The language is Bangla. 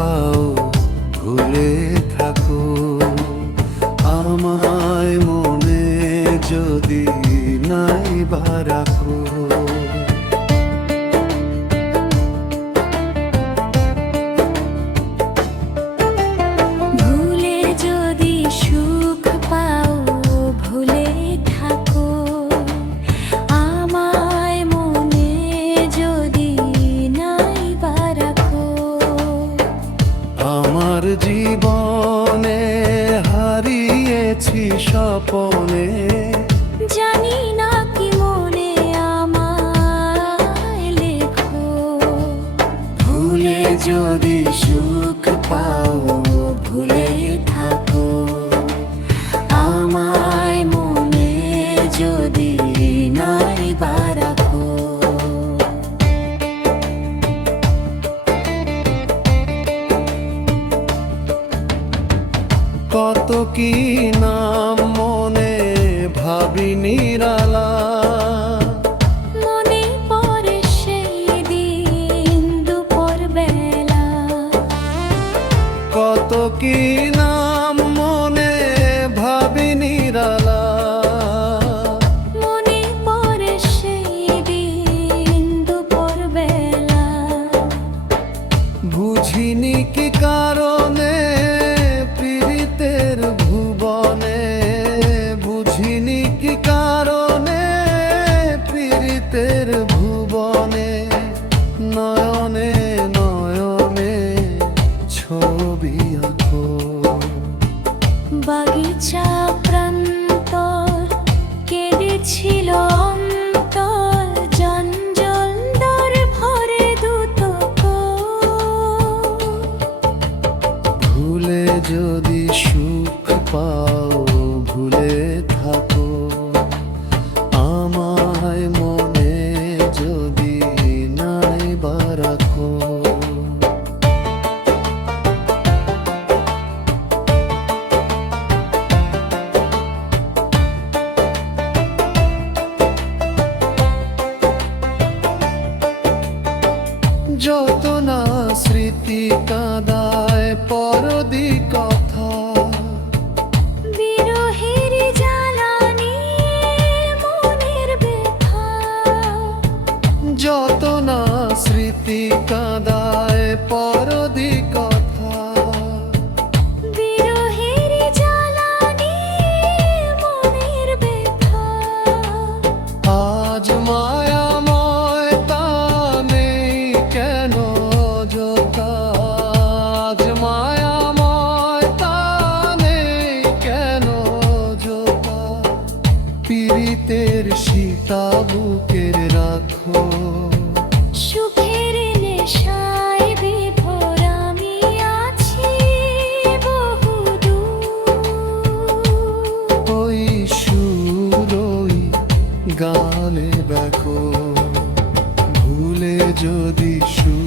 পাও ভুলে থাকো আমায় মনে যদি নাই বা রাখো। ভুলে যদি সুখ পাও ভুলে থাকো আমায় মনে যদি নাই বা রাখো। আমার জীবনে হারিয়েছি স্বপনে জানি না কি মনে আমায় লেখো। ভুলে যদি সুখ পাও ভুলে থাকো আমায় মনে যদি নাই বা রাখো। কত কি নাম মনে ভাবি নিরালা মনে পড়ে সেই দিন দুপুর বেলা। কত কি নাম মনে ভাবি নিরালা মনে পড়ে সেই দিন দুপুর বেলা। বুঝিনি কি কারণে পীড়িতের ভুবনে বুঝিনি কি কারণে পীড়িতের ভুবনে নয়নে নয়নে ছবি আঁকো। বাগিচা প্রান্তর কেঁদেছিল অন্তর জঞ্জল দর ভরে দুতক। ভুলে যদি সুখ পাও ভুলে থাকো আমায় মনে যদি নাই বা রাখো। যত না স্মৃতি কাঁদায় পরদি কথা বিরহের জ্বালানি মনের ব্যথা। যত না স্মৃতি কাঁদায় পরদি কথা বিরহের জ্বালানি মনের ব্যথা। আজ মায়াময় তা নেই কেন যোথা আজ মায়াময় তা নেই কেন যোথা। পীড়িতের সীতা বুকের রাখো সুখের নেশায় বিভোর আমি আছি বহুদূর। ওই সুর ওই গানে দেখো ভুলে যদি সুর